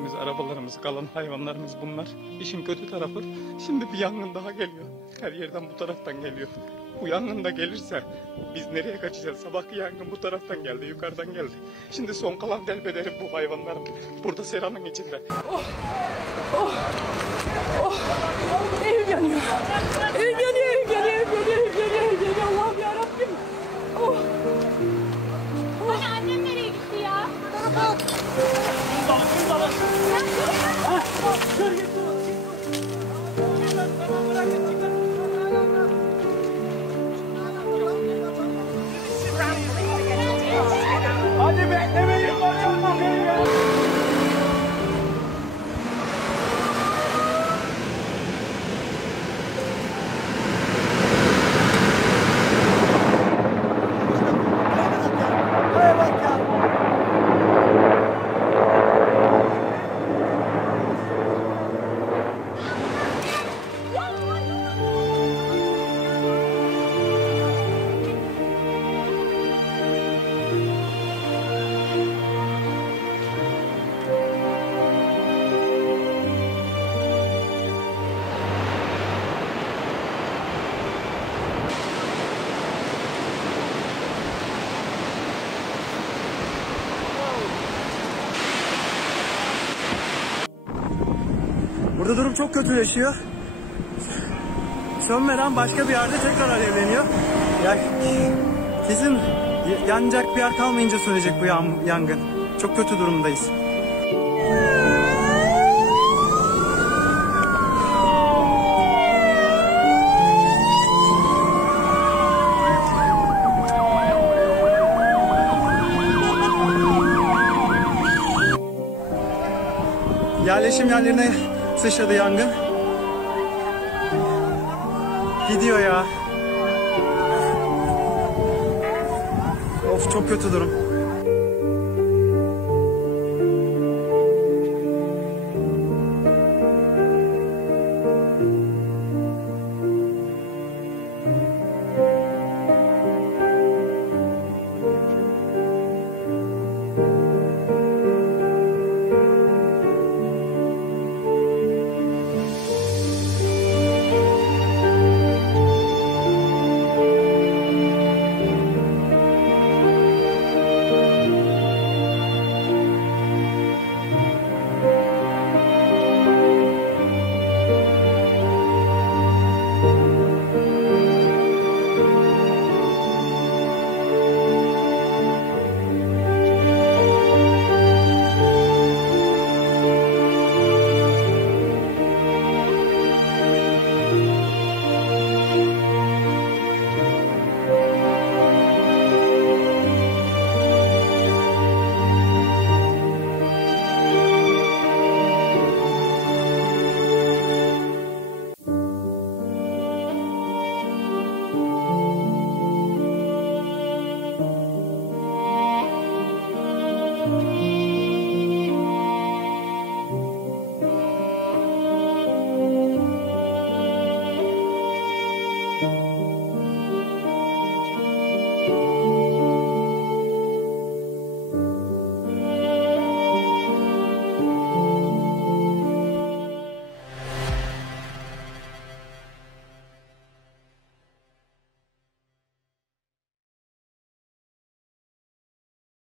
evlerimiz, arabalarımız, kalan hayvanlarımız bunlar. İşin kötü tarafı şimdi bir yangın daha geliyor. Her yerden bu taraftan geliyor. Bu yangın da gelirse biz nereye kaçacağız? Sabahki yangın bu taraftan geldi, yukarıdan geldi. Şimdi son kalan delbederim bu hayvanların. Burada seranın içinde. Oh, oh, oh. Ev yanıyor. Ev yanıyor, ev yanıyor, ev yanıyor, ev yanıyor, ev yanıyor. Allah'ım yarabbim. Oh. Hani annem nereye gitti ya? Hadi beklemeyin. Burada durum çok kötüleşiyor. Sönmeden başka bir yerde tekrar alevleniyor. Ya kesin yanacak bir yer kalmayınca sönecek bu yangın. Çok kötü durumdayız. Yerleşim yerlerine sıçradı yangın. Gidiyor ya. Of, çok kötü durum.